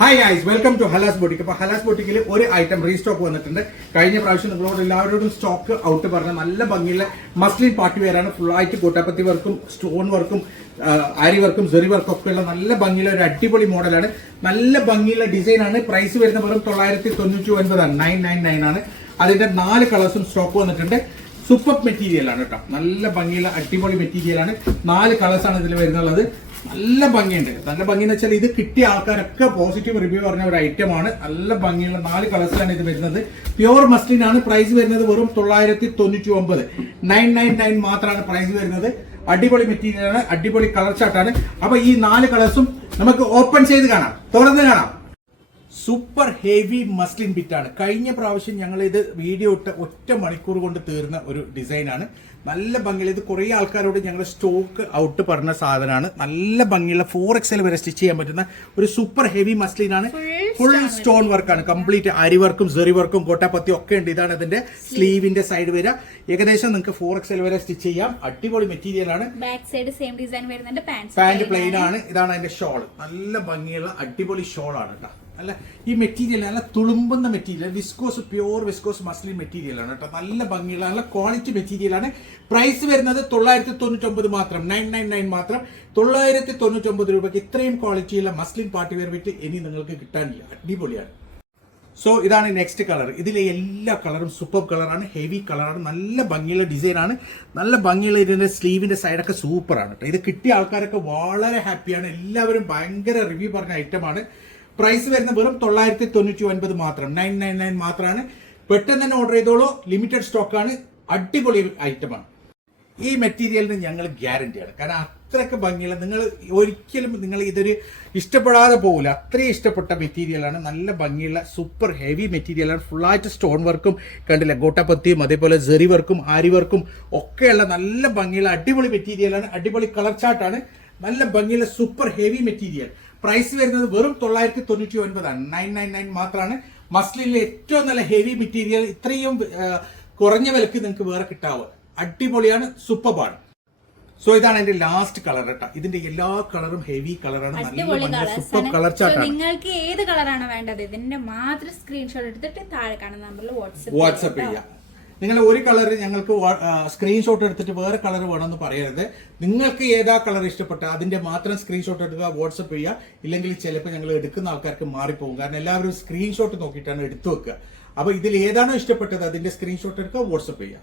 Hi guys, welcome to Halas boutique. അപ്പോൾ ഹലാസ് ബോട്ടിക്കിൽ ഒരു item restock വന്നിട്ടുണ്ട്. കഴിഞ്ഞ പ്രാവശ്യം നിങ്ങളോട് എല്ലാവരോടും സ്റ്റോക്ക് ഔട്ട് പറഞ്ഞ നല്ല ഭംഗിയുള്ള മസ്ലിൻ പാർട്ടി വെയറാണ്. ഫുള്ളായിട്ട് കോട്ടാപ്പത്തി വർക്കും സ്റ്റോൺ വർക്കും ആരി വർക്കും സെറി വർക്കും ഒക്കെ ഉള്ള നല്ല ഭംഗിയുള്ള ഒരു അടിപൊളി മോഡലാണ്. നല്ല ഭംഗിയുള്ള ഡിസൈനാണ്. പ്രൈസ് വരുന്ന വെറും 999 ആണ്. 999 ആണ്. അതിന്റെ 4 കളേഴ്സും സ്റ്റോക്ക് വന്നിട്ടുണ്ട്. സൂപ്പർ മെറ്റീരിയൽ ആണ് കേട്ടോ. നല്ല ഭംഗിയുള്ള അടിപൊളി മെറ്റീരിയലാണ്. 4 കളേഴ്സാണ് ഇതിൽ വരുന്നുള്ളത്. നല്ല ഭംഗിയുണ്ട്. നല്ല ഭംഗി എന്ന് വെച്ചാൽ ഇത് കിട്ടിയ ആൾക്കാരൊക്കെ പോസിറ്റീവ് റിവ്യൂ പറഞ്ഞ ഒരു ഐറ്റമാണ്. നല്ല ഭംഗിയുള്ള 4 കളേഴ്സിലാണ് ഇത് വരുന്നത്. പ്യുവർ മസ്ലിൻ ആണ്. പ്രൈസ് വരുന്നത് വെറും 999. 999 മാത്രമാണ് പ്രൈസ് വരുന്നത്. അടിപൊളി മെറ്റീരിയൽ ആണ്. അടിപൊളി കളർ ചാർട്ടാണ്. അപ്പൊ ഈ 4 കളേഴ്സും നമുക്ക് ഓപ്പൺ ചെയ്ത് കാണാം, തുറന്ന് കാണാം. സൂപ്പർ ഹെവി മസ്ലിൻ ബിറ്റാണ്. കഴിഞ്ഞ പ്രാവശ്യം ഞങ്ങൾ ഇത് വീഡിയോ ഇട്ട് ഒറ്റ മണിക്കൂർ കൊണ്ട് തീർന്ന ഒരു ഡിസൈനാണ്. നല്ല ഭംഗിയുള്ള, ഇത് കുറേ ആൾക്കാരോട് ഞങ്ങൾ സ്റ്റോക്ക് ഔട്ട് പറഞ്ഞ സാധനമാണ്. നല്ല ഭംഗിയുള്ള 4XL വരെ സ്റ്റിച്ച് ചെയ്യാൻ പറ്റുന്ന ഒരു സൂപ്പർ ഹെവി മസ്ലിനാണ്. ഫുൾ സ്റ്റോൺ വർക്കാണ്. കംപ്ലീറ്റ് അരി വർക്കും സെറി വർക്കും കോട്ടാപ്പത്തി ഒക്കെ ഉണ്ട്. ഇതാണ് അതിന്റെ സ്ലീവിന്റെ സൈഡ് വരിക. ഏകദേശം നിങ്ങൾക്ക് 4XL വരെ സ്റ്റിച്ച് ചെയ്യാം. അടിപൊളി മെറ്റീരിയൽ ആണ്. ബാക്ക് സൈഡ് സെയിം ഡിസൈൻ വരുന്നുണ്ട്. പാന്റ് പ്ലെയിൻ ആണ്. ഇതാണ് അതിന്റെ ഷോൾ. നല്ല ഭംഗിയുള്ള അടിപൊളി ഷോൾ ആണ് കേട്ടോ. അല്ല, ഈ മെറ്റീരിയൽ നല്ല തുളുമ്പുന്ന material, viscose, pure viscose muslin material ആണ് കേട്ടോ. നല്ല ഭംഗിയുള്ള നല്ല ക്വാളിറ്റി മെറ്റീരിയൽ ആണ്. പ്രൈസ് വരുന്നത് 999 മാത്രം. 999 മാത്രം. 999 രൂപയ്ക്ക് ഇത്രയും ക്വാളിറ്റിയുള്ള മസ്ലിൻ പാർട്ടി വെയർ വിറ്റ് ഇനി നിങ്ങൾക്ക് കിട്ടാനില്ല. അടിപൊളിയാണ്. സോ ഇതാണ് നെക്സ്റ്റ് കളർ. ഇതിലെ എല്ലാ കളറും സൂപ്പർ കളറാണ്. ഹെവി കളറാണ്. നല്ല ഭംഗിയുള്ള ഡിസൈനാണ്. നല്ല ഭംഗിയുള്ള ഇതിന്റെ സ്ലീവിന്റെ സൈഡൊക്കെ സൂപ്പറാണ് കേട്ടോ. ഇത് കിട്ടിയ ആൾക്കാരൊക്കെ വളരെ ഹാപ്പിയാണ്. എല്ലാവരും ഭയങ്കര റിവ്യൂ പറഞ്ഞ ഐറ്റമാണ്. പ്രൈസ് വരുന്നത് വെറും 999 മാത്രം. 999 മാത്രമാണ്. പെട്ടെന്ന് തന്നെ ഓർഡർ ചെയ്തോളൂ. ലിമിറ്റഡ് സ്റ്റോക്കാണ്. അടിപൊളി ഐറ്റമാണ്. ഈ മെറ്റീരിയലിന് ഞങ്ങൾ ഗ്യാരണ്ടിയാണ്. കാരണം അത്രയ്ക്ക് ഭംഗിയുള്ള, നിങ്ങൾ ഒരിക്കലും നിങ്ങൾ ഇതൊരു ഇഷ്ടപ്പെടാതെ പോകില്ല. അത്രയും ഇഷ്ടപ്പെട്ട മെറ്റീരിയലാണ്. നല്ല ഭംഗിയുള്ള സൂപ്പർ ഹെവി മെറ്റീരിയലാണ്. ഫുള്ളായിട്ട് സ്റ്റോൺ വർക്കും കണ്ടില്ല, ഗോട്ടാപ്പത്തിയും അതേപോലെ സെറി വർക്കും ആരി വർക്കും ഒക്കെയുള്ള നല്ല ഭംഗിയുള്ള അടിപൊളി മെറ്റീരിയലാണ്. അടിപൊളി കളർ ചാർട്ടാണ്. നല്ല ഭംഗിയുള്ള സൂപ്പർ ഹെവി മെറ്റീരിയൽ. പ്രൈസ് വരുന്നത് വെറും 999 ആണ്. 999 മാത്രമാണ്. മസ്ലിനിലെ ഏറ്റവും നല്ല ഹെവി മെറ്റീരിയൽ. ഇത്രയും കുറഞ്ഞ വിലക്ക് നിങ്ങൾക്ക് വേറെ കിട്ടാവുക. അടിപൊളിയാണ്. സൂപ്പറാണ്. സോ ഇതാണ് എന്റെ ലാസ്റ്റ് കളർ കേട്ടോ. ഇതിന്റെ എല്ലാ കളറും ഹെവി കളറാണ്. നല്ല സൂപ്പർ കളർ ചാർട്ടാണ്. നിങ്ങൾക്ക് ഏത് കളറാണ് വേണ്ടത് ഇതിന്റെ മാത്രം സ്ക്രീൻഷോട്ട് എടുത്തിട്ട് താഴെ കാണുന്ന നമ്പറിൽ വാട്സ്ആപ്പ് ചെയ്യാം. നിങ്ങൾ ഒരു കളർ ഞങ്ങൾക്ക് സ്ക്രീൻഷോട്ട് എടുത്തിട്ട് വേറെ കളർ വേണമെന്ന് പറയരുത്. നിങ്ങൾക്ക് ഏതാ കളർ ഇഷ്ടപ്പെട്ട അതിന്റെ മാത്രം സ്ക്രീൻഷോട്ട് എടുക്കുക, വാട്സ്ആപ്പ് ചെയ്യുക. ഇല്ലെങ്കിൽ ചിലപ്പോൾ ഞങ്ങൾ എടുക്കുന്ന ആൾക്കാർക്ക് മാറിപ്പോകും. കാരണം എല്ലാവരും സ്ക്രീൻഷോട്ട് നോക്കിയിട്ടാണ് എടുത്തു വെക്കുക. അപ്പൊ ഇതിൽ ഏതാണോ ഇഷ്ടപ്പെട്ടത് അതിന്റെ സ്ക്രീൻഷോട്ട് എടുക്കുക, വാട്സ്ആപ്പ് ചെയ്യുക.